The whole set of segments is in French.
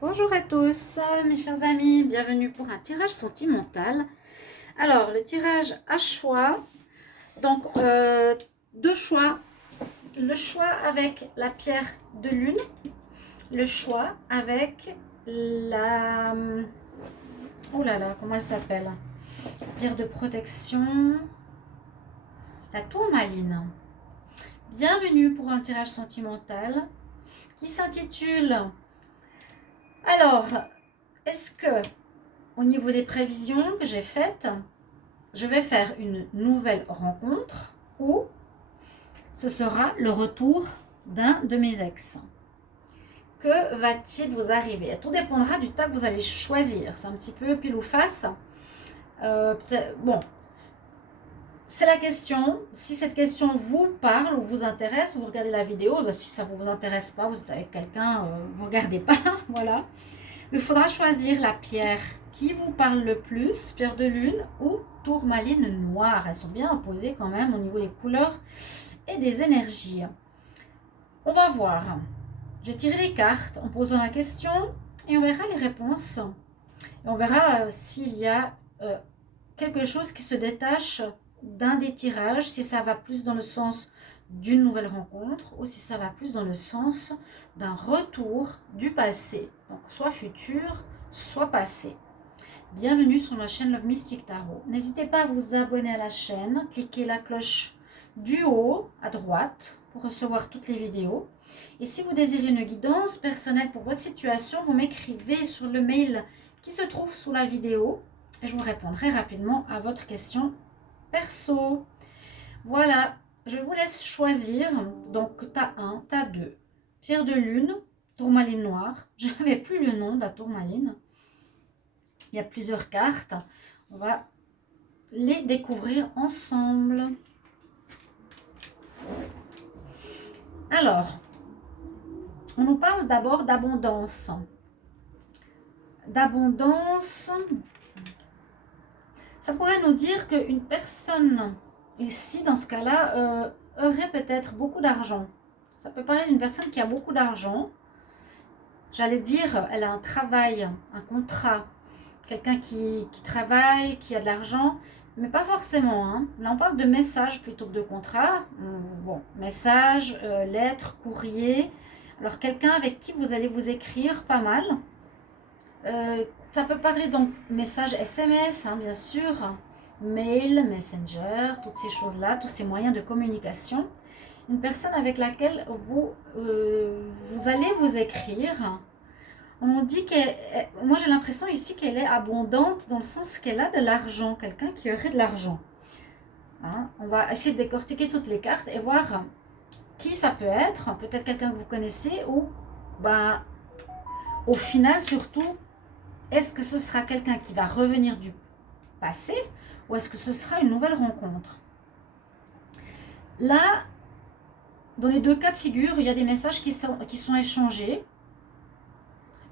Bonjour à tous, mes chers amis, bienvenue pour un tirage sentimental. Alors, le tirage à choix, donc deux choix. Le choix avec la pierre de lune, le choix avec la... Oh là là, comment elle s'appelle? Pierre de protection, la tourmaline. Bienvenue pour un tirage sentimental qui s'intitule... Alors, est-ce que au niveau des prévisions que j'ai faites, je vais faire une nouvelle rencontre ou ce sera le retour d'un de mes ex? Que va-t-il vous arriver? Tout dépendra du tas que vous allez choisir. C'est un petit peu pile ou face. Bon, c'est la question. Si cette question vous parle ou vous intéresse, vous regardez la vidéo. Si ça ne vous intéresse pas, vous êtes avec quelqu'un, vous ne regardez pas. Voilà. Il faudra choisir la pierre qui vous parle le plus, pierre de lune ou tourmaline noire. Elles sont bien opposées quand même au niveau des couleurs et des énergies. On va voir. J'ai tiré les cartes en posant la question et on verra les réponses. Et on verra s'il y a quelque chose qui se détache d'un des tirages, si ça va plus dans le sens d'une nouvelle rencontre ou si ça va plus dans le sens d'un retour du passé. Donc soit futur, soit passé. Bienvenue sur ma chaîne Love Mystic Tarot. N'hésitez pas à vous abonner à la chaîne, cliquez la cloche du haut à droite pour recevoir toutes les vidéos. Et si vous désirez une guidance personnelle pour votre situation, vous m'écrivez sur le mail qui se trouve sous la vidéo et je vous répondrai rapidement à votre question perso. Voilà, je vous laisse choisir. Donc, tas 1, tas 2, pierre de lune, tourmaline noire. Je n'avais plus le nom de la tourmaline. Il y a plusieurs cartes. On va les découvrir ensemble. Alors, on nous parle d'abord d'abondance. D'abondance, ça pourrait nous dire qu'une personne ici, dans ce cas-là, aurait peut-être beaucoup d'argent. Ça peut parler d'une personne qui a beaucoup d'argent. J'allais dire, elle a un travail, un contrat, quelqu'un qui travaille, qui a de l'argent, mais pas forcément. Hein. Là, on parle de message plutôt que de contrat. Bon, message, lettre, courrier. Alors, quelqu'un avec qui vous allez vous écrire pas mal. Ça peut parler donc message SMS, hein, bien sûr, mail, messenger, toutes ces choses-là, tous ces moyens de communication. Une personne avec laquelle vous allez vous écrire. On dit moi j'ai l'impression ici qu'elle est abondante dans le sens qu'elle a de l'argent, quelqu'un qui aurait de l'argent. Hein, on va essayer de décortiquer toutes les cartes et voir qui ça peut être. Peut-être quelqu'un que vous connaissez ou ben, au final surtout, est-ce que ce sera quelqu'un qui va revenir du passé ou est-ce que ce sera une nouvelle rencontre? Là, dans les deux cas de figure, il y a des messages qui sont échangés.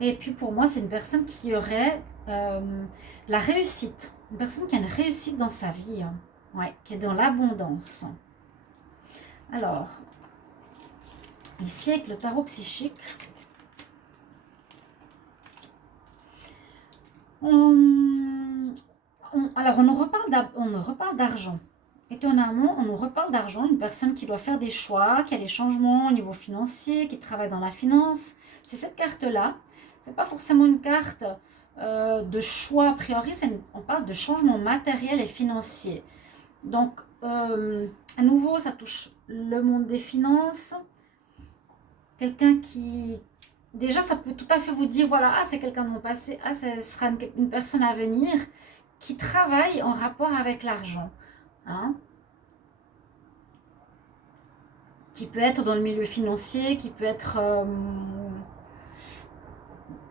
Et puis pour moi, c'est une personne qui aurait la réussite. Une personne qui a une réussite dans sa vie. Hein. Ouais, qui est dans l'abondance. Alors, ici avec le tarot psychique, alors on nous reparle d'argent. Étonnamment, on nous reparle d'argent, une personne qui doit faire des choix, qui a des changements au niveau financier, qui travaille dans la finance. C'est cette carte-là. Ce n'est pas forcément une carte de choix a priori, on parle de changement matériel et financier. Donc, à nouveau, ça touche le monde des finances. Quelqu'un qui... Déjà, ça peut tout à fait vous dire, voilà, ah, c'est quelqu'un de mon passé, ah, ce sera une personne à venir qui travaille en rapport avec l'argent. Hein, qui peut être dans le milieu financier, qui peut être,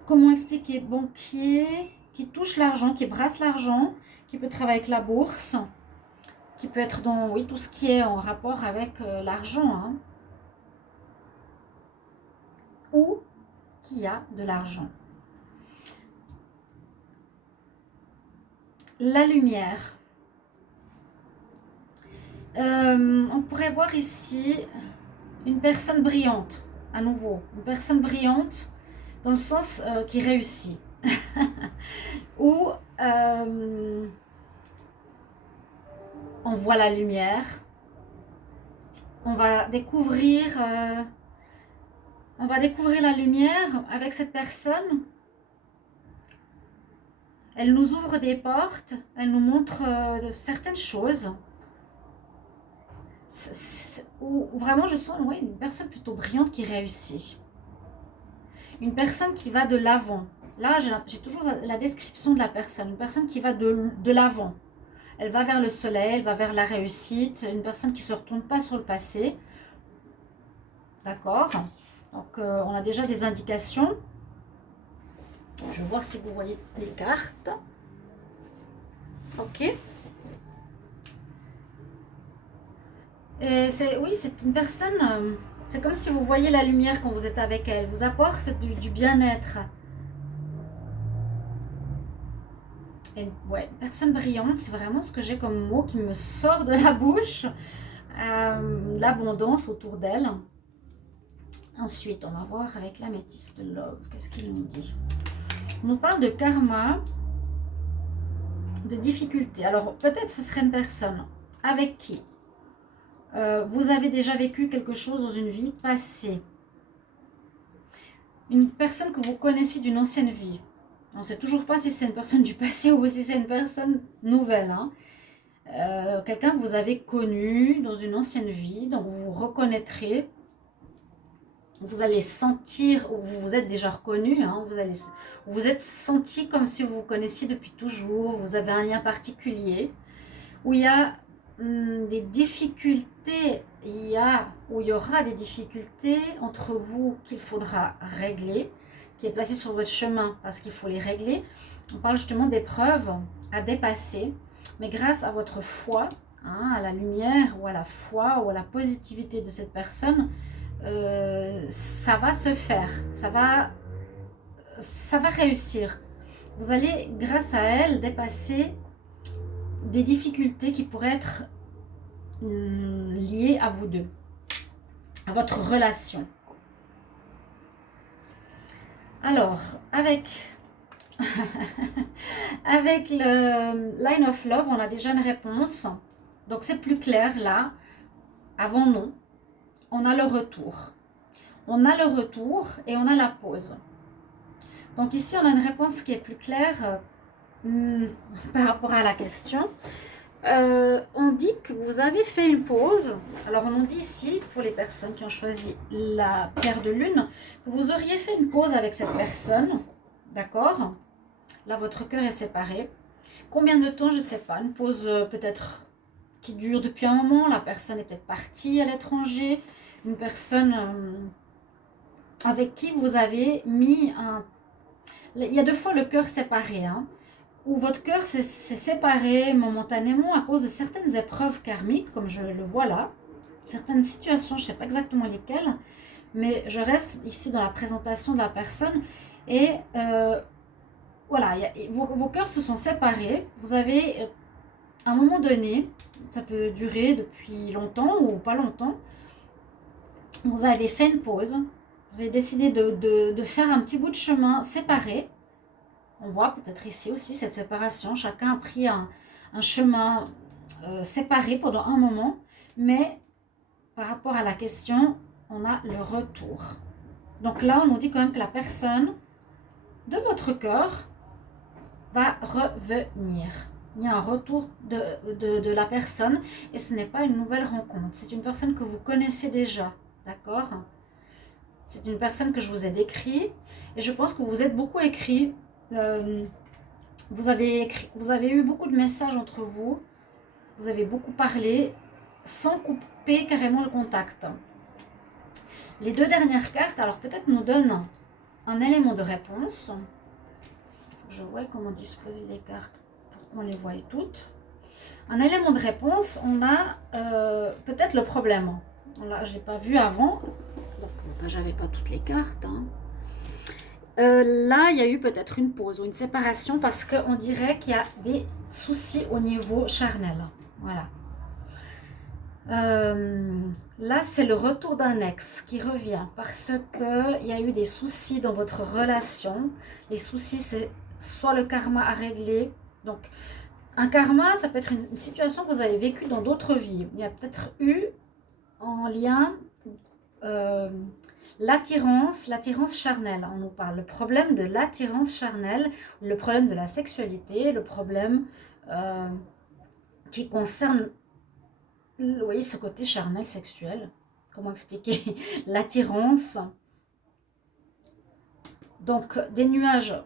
comment expliquer, banquier, qui touche l'argent, qui brasse l'argent, qui peut travailler avec la bourse, qui peut être dans, oui, tout ce qui est en rapport avec l'argent, hein, ou qui a de l'argent. La lumière. On pourrait voir ici une personne brillante, à nouveau, une personne brillante, dans le sens qui réussit. Où on voit la lumière, on va découvrir la lumière avec cette personne. Elle nous ouvre des portes, elle nous montre certaines choses. Où vraiment je sens une personne plutôt brillante qui réussit. Une personne qui va de l'avant. Là, j'ai toujours la description de la personne. Une personne qui va de l'avant. Elle va vers le soleil, elle va vers la réussite. Une personne qui ne se retourne pas sur le passé. D'accord? Donc, on a déjà des indications. Je vais voir si vous voyez les cartes. Ok. Et oui, c'est une personne... c'est comme si vous voyez la lumière quand vous êtes avec elle. Vous apporte du bien-être. Ouais, personne brillante, c'est vraiment ce que j'ai comme mot qui me sort de la bouche. L'abondance autour d'elle. Ensuite, on va voir avec l'améthyste Love. Qu'est-ce qu'il nous dit? On nous parle de karma, de difficultés. Alors, peut-être ce serait une personne avec qui vous avez déjà vécu quelque chose dans une vie passée. Une personne que vous connaissez d'une ancienne vie. On ne sait toujours pas si c'est une personne du passé ou si c'est une personne nouvelle. Hein. Quelqu'un que vous avez connu dans une ancienne vie, donc vous vous reconnaîtrez. Vous allez sentir, ou vous vous êtes déjà reconnu, hein, vous vous êtes senti comme si vous vous connaissiez depuis toujours, vous avez un lien particulier, où il y a des difficultés, où il y aura des difficultés entre vous qu'il faudra régler, qui est placé sur votre chemin parce qu'il faut les régler. On parle justement d'épreuves à dépasser, mais grâce à votre foi, hein, à la lumière ou à la foi ou à la positivité de cette personne, ça va se faire, ça va réussir. Vous allez, grâce à elle, dépasser des difficultés qui pourraient être liées à vous deux, à votre relation. Alors, avec le Line of Love, on a déjà une réponse. Donc, c'est plus clair là. Avant, non. On a le retour. On a le retour et on a la pause. Donc, ici, on a une réponse qui est plus claire par rapport à la question. On dit que vous avez fait une pause. Alors, on dit ici, pour les personnes qui ont choisi la pierre de lune, que vous auriez fait une pause avec cette personne. D'accord? Là, votre cœur est séparé. Combien de temps? Je ne sais pas. Une pause peut-être qui dure depuis un moment. La personne est peut-être partie à l'étranger. Une personne avec qui vous avez mis un... Il y a deux fois le cœur séparé, hein, où votre cœur s'est séparé momentanément à cause de certaines épreuves karmiques, comme je le vois là. Certaines situations, je ne sais pas exactement lesquelles, mais je reste ici dans la présentation de la personne. Et voilà, vos cœurs se sont séparés. Vous avez, à un moment donné, ça peut durer depuis longtemps ou pas longtemps, vous avez fait une pause. Vous avez décidé de faire un petit bout de chemin séparé. On voit peut-être ici aussi cette séparation. Chacun a pris un chemin séparé pendant un moment. Mais par rapport à la question, on a le retour. Donc là, on nous dit quand même que la personne de votre cœur va revenir. Il y a un retour de la personne et ce n'est pas une nouvelle rencontre. C'est une personne que vous connaissez déjà. D'accord ? C'est une personne que je vous ai décrit et je pense que vous êtes beaucoup écrit. Vous avez eu beaucoup de messages entre vous. Vous avez beaucoup parlé sans couper carrément le contact. Les deux dernières cartes, alors peut-être nous donnent un élément de réponse. Je vois comment disposer les cartes pour qu'on les voie toutes. Un élément de réponse, on a peut-être le problème. Là, je ne l'ai pas vu avant. Donc, j'avais pas toutes les cartes. Hein. Là, il y a eu peut-être une pause ou une séparation parce qu'on dirait qu'il y a des soucis au niveau charnel. Voilà. Là, c'est le retour d'un ex qui revient parce qu'il y a eu des soucis dans votre relation. Les soucis, c'est soit le karma à régler. Donc, un karma, ça peut être une situation que vous avez vécue dans d'autres vies. Il y a peut-être eu en lien euh, l'attirance charnelle. On nous parle le problème de l'attirance charnelle, le problème de la sexualité, le problème qui concerne, vous voyez, ce côté charnel sexuel. Comment expliquer? L'attirance. Donc, des nuages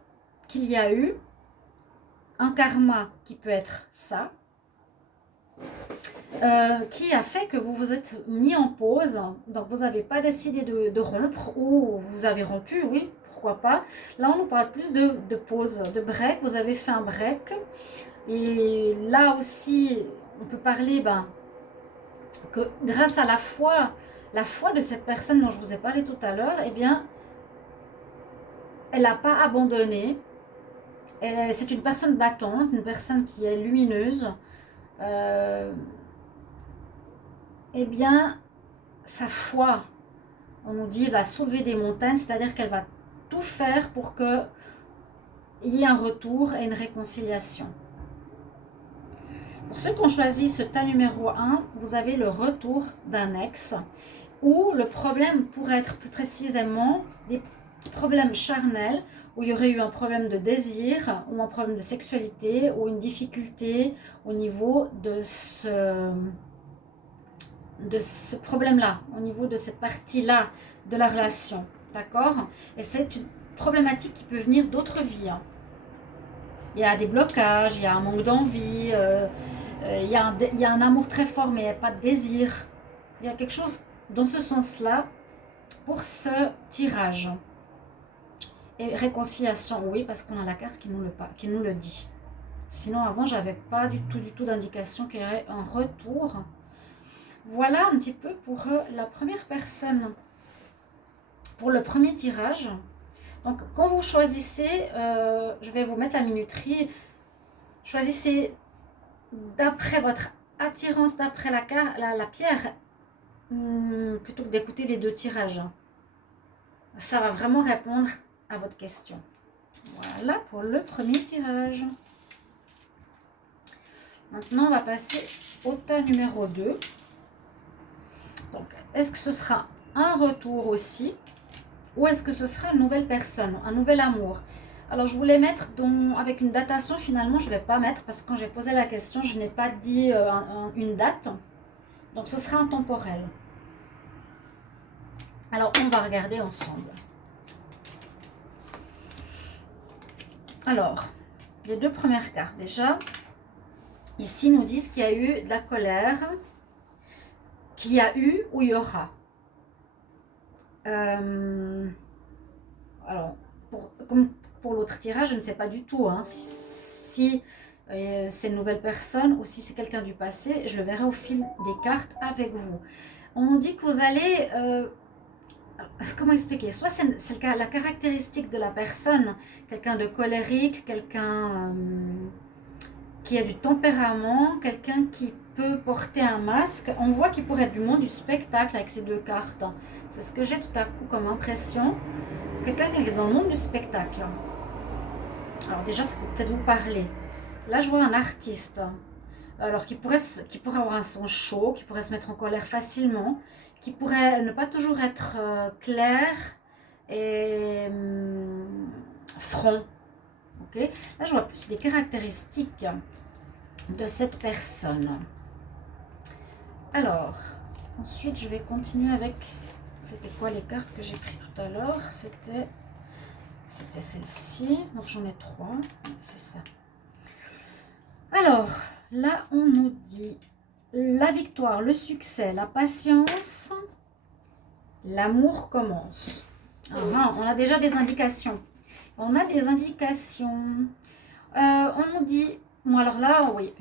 qu'il y a eu, un karma qui peut être ça, qui a fait que vous vous êtes mis en pause. Donc, vous n'avez pas décidé de rompre, ou vous avez rompu, oui, pourquoi pas. Là, on nous parle plus de pause, de break. Vous avez fait un break. Et là aussi, on peut parler que grâce à la foi de cette personne dont je vous ai parlé tout à l'heure, eh bien, elle n'a pas abandonné. C'est une personne battante, une personne qui est lumineuse. Eh bien, sa foi, on nous dit, va soulever des montagnes, c'est-à-dire qu'elle va tout faire pour qu'il y ait un retour et une réconciliation. Pour ceux qui ont choisi ce tas numéro 1, vous avez le retour d'un ex, où le problème pourrait être plus précisément des problèmes charnels, où il y aurait eu un problème de désir, ou un problème de sexualité, ou une difficulté au niveau de ce problème-là, au niveau de cette partie-là de la relation. D'accord? Et c'est une problématique qui peut venir d'autres vies. Il y a des blocages, il y a un manque d'envie, il y a un amour très fort, mais il n'y a pas de désir. Il y a quelque chose dans ce sens-là pour ce tirage. Et réconciliation, oui, parce qu'on a la carte qui nous le dit. Sinon, avant, j'avais pas du tout d'indication qu'il y aurait un retour. Voilà un petit peu pour la première personne, pour le premier tirage. Donc, quand vous choisissez, je vais vous mettre la minuterie, choisissez d'après votre attirance, d'après la pierre, plutôt que d'écouter les deux tirages. Ça va vraiment répondre à votre question. Voilà pour le premier tirage. Maintenant, on va passer au tas numéro 2. Donc, est-ce que ce sera un retour aussi, ou est-ce que ce sera une nouvelle personne, un nouvel amour? Alors, je voulais mettre avec une datation, finalement, je ne vais pas mettre, parce que quand j'ai posé la question, je n'ai pas dit une date. Donc, ce sera intemporel. Alors, on va regarder ensemble. Alors, les deux premières cartes, déjà, ici, nous disent qu'il y a eu de la colère, qu'il y a eu ou il y aura. Alors, comme pour l'autre tirage, je ne sais pas du tout si c'est une nouvelle personne ou si c'est quelqu'un du passé. Je le verrai au fil des cartes avec vous. On nous dit que vous allez... comment expliquer? Soit c'est la caractéristique de la personne, quelqu'un de colérique, quelqu'un qui a du tempérament, quelqu'un qui peut porter un masque. On voit qu'il pourrait être du monde du spectacle avec ces deux cartes. C'est ce que j'ai tout à coup comme impression. Quelqu'un qui est dans le monde du spectacle. Alors déjà, ça peut peut-être vous parler. Là, je vois un artiste. Alors, qui pourrait avoir un son chaud, qui pourrait se mettre en colère facilement, qui pourrait ne pas toujours être clair et franc. Okay. Là, je vois plus les caractéristiques de cette personne. Alors, ensuite, je vais continuer avec... C'était quoi les cartes que j'ai prises tout à l'heure? C'était celle-ci. Donc, j'en ai 3. C'est ça. Alors, là, on nous dit la victoire, le succès, la patience, l'amour commence. On a déjà des indications. On a des indications. On nous dit... Bon, alors là, oui.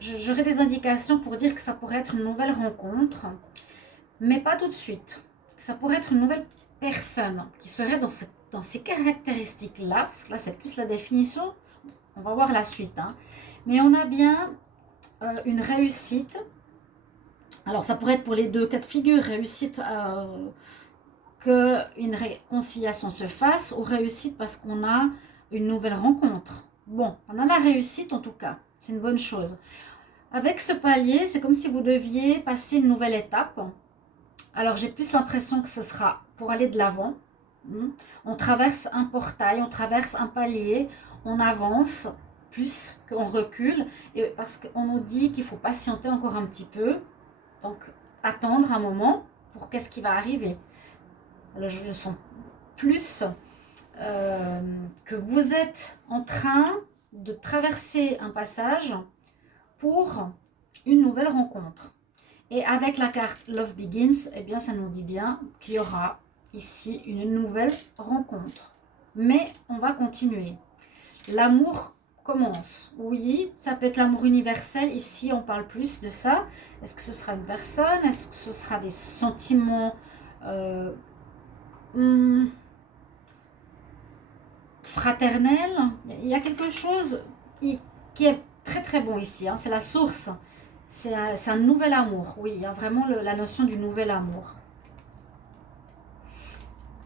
J'aurai des indications pour dire que ça pourrait être une nouvelle rencontre. Mais pas tout de suite. Ça pourrait être une nouvelle personne qui serait dans ces caractéristiques-là. Parce que là, c'est plus la définition. On va voir la suite. Mais on a bien une réussite, Alors, ça pourrait être pour les deux cas de figure, réussite qu'une réconciliation se fasse ou réussite parce qu'on a une nouvelle rencontre. Bon, on a la réussite en tout cas, c'est une bonne chose. Avec ce palier, c'est comme si vous deviez passer une nouvelle étape. Alors, j'ai plus l'impression que ce sera pour aller de l'avant. On traverse un portail, on traverse un palier, on avance plus qu'on recule. Et parce qu'on nous dit qu'il faut patienter encore un petit peu. Donc, attendre un moment pour qu'est-ce qui va arriver. Alors, je sens plus que vous êtes en train de traverser un passage pour une nouvelle rencontre. Et avec la carte Love Begins, eh bien, ça nous dit bien qu'il y aura ici une nouvelle rencontre. Mais on va continuer. L'amour commence. Oui, ça peut être l'amour universel. Ici, on parle plus de ça. Est-ce que ce sera une personne? Est-ce que ce sera des sentiments fraternels? Il y a quelque chose qui est très très bon ici. C'est la source. C'est un nouvel amour. Oui, il y a vraiment la notion du nouvel amour.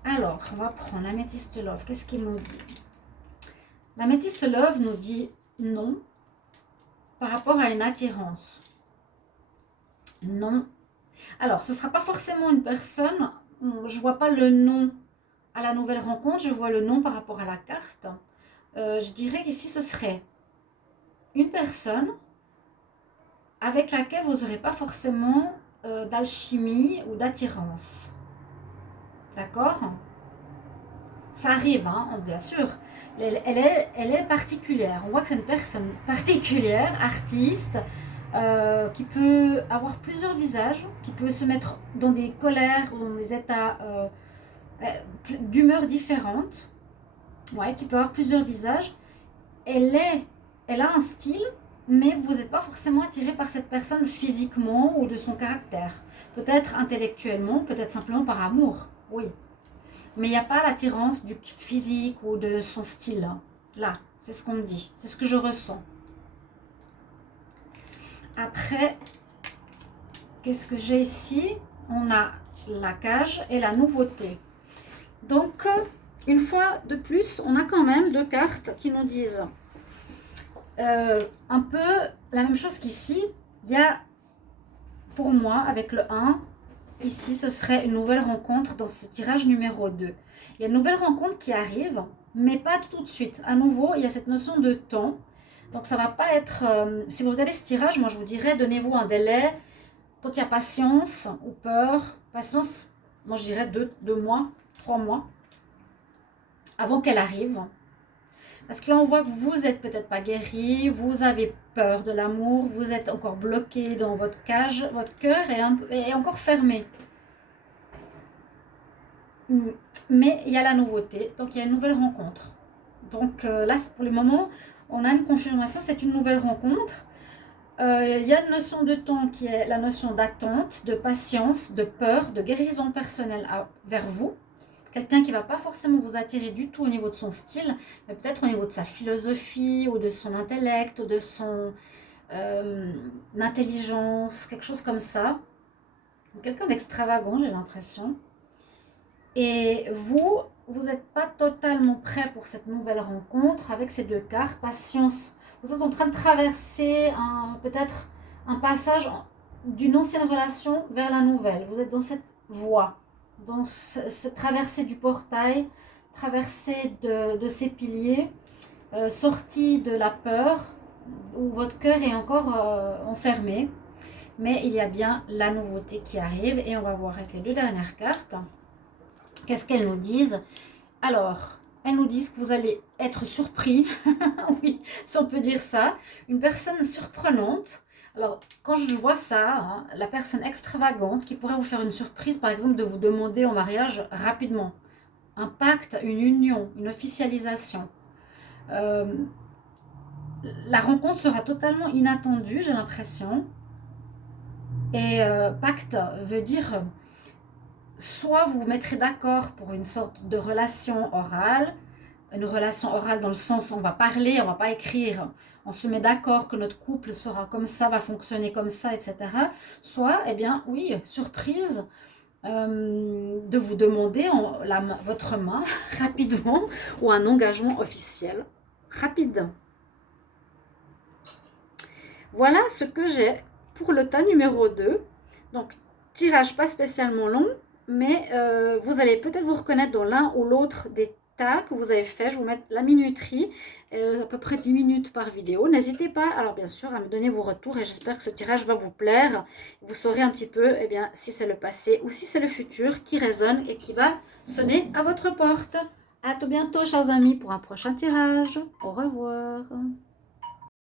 Alors, on va prendre l'améthyste love. Qu'est-ce qu'il nous dit? L'améthyste love nous dit non par rapport à une attirance. Non. Alors, ce ne sera pas forcément une personne. Je ne vois pas le nom à la nouvelle rencontre. Je vois le nom par rapport à la carte. Je dirais qu'ici, ce serait une personne avec laquelle vous n'aurez pas forcément d'alchimie ou d'attirance. D'accord? Ça arrive, bien sûr. Elle est particulière. On voit que c'est une personne particulière, artiste, qui peut avoir plusieurs visages, qui peut se mettre dans des colères ou dans des états d'humeur différentes. Ouais, qui peut avoir plusieurs visages. Elle a un style, mais vous n'êtes pas forcément attiré par cette personne physiquement ou de son caractère. Peut-être intellectuellement, peut-être simplement par amour, oui. Mais il n'y a pas l'attirance du physique ou de son style. Là, c'est ce qu'on me dit. C'est ce que je ressens. Après, qu'est-ce que j'ai ici? On a la cage et la nouveauté. Donc, une fois de plus, on a quand même deux cartes qui nous disent un peu la même chose qu'ici. Il y a, pour moi, avec le 1, ici, ce serait une nouvelle rencontre dans ce tirage numéro 2. Il y a une nouvelle rencontre qui arrive, mais pas tout de suite. À nouveau, il y a cette notion de temps. Donc, ça ne va pas être... si vous regardez ce tirage, moi, je vous dirais, donnez-vous un délai. Quand il y a patience ou peur, patience, moi, je dirais 2 mois, 3 mois, avant qu'elle arrive. Parce que là, on voit que vous n'êtes peut-être pas guéri, vous avez peur de l'amour, vous êtes encore bloqué dans votre cage, votre cœur est encore fermé. Mais il y a la nouveauté, donc il y a une nouvelle rencontre. Donc là, pour le moment, on a une confirmation, c'est une nouvelle rencontre. Il y a une notion de temps qui est la notion d'attente, de patience, de peur, de guérison personnelle vers vous. Quelqu'un qui ne va pas forcément vous attirer du tout au niveau de son style, mais peut-être au niveau de sa philosophie, ou de son intellect, ou de son intelligence, quelque chose comme ça. Quelqu'un d'extravagant, j'ai l'impression. Et vous n'êtes pas totalement prêt pour cette nouvelle rencontre avec ces deux cartes. Patience. Vous êtes en train de traverser peut-être un passage d'une ancienne relation vers la nouvelle. Vous êtes dans cette voie, dans cette traversée du portail, traversée de ces piliers, sortie de la peur, où votre cœur est encore enfermé. Mais il y a bien la nouveauté qui arrive. Et on va voir avec les deux dernières cartes. Qu'est-ce qu'elles nous disent? Alors, elles nous disent que vous allez être surpris. Oui, si on peut dire ça. Une personne surprenante. Alors, quand je vois ça, la personne extravagante qui pourrait vous faire une surprise, par exemple, de vous demander en mariage rapidement. Un pacte, une union, une officialisation. La rencontre sera totalement inattendue, j'ai l'impression. Et pacte veut dire... soit vous vous mettrez d'accord pour une sorte de relation orale, une relation orale dans le sens où on va parler, on va pas écrire, on se met d'accord que notre couple sera comme ça, va fonctionner comme ça, etc. Soit, eh bien, oui, surprise, de vous demander votre main rapidement ou un engagement officiel rapide. Voilà ce que j'ai pour le tas numéro 2. Donc, tirage pas spécialement long, mais vous allez peut-être vous reconnaître dans l'un ou l'autre des tas que vous avez fait. Je vous mets la minuterie, à peu près 10 minutes par vidéo. N'hésitez pas, alors bien sûr, à me donner vos retours et j'espère que ce tirage va vous plaire. Vous saurez un petit peu eh bien, si c'est le passé ou si c'est le futur qui résonne et qui va sonner à votre porte. À tout bientôt, chers amis, pour un prochain tirage. Au revoir.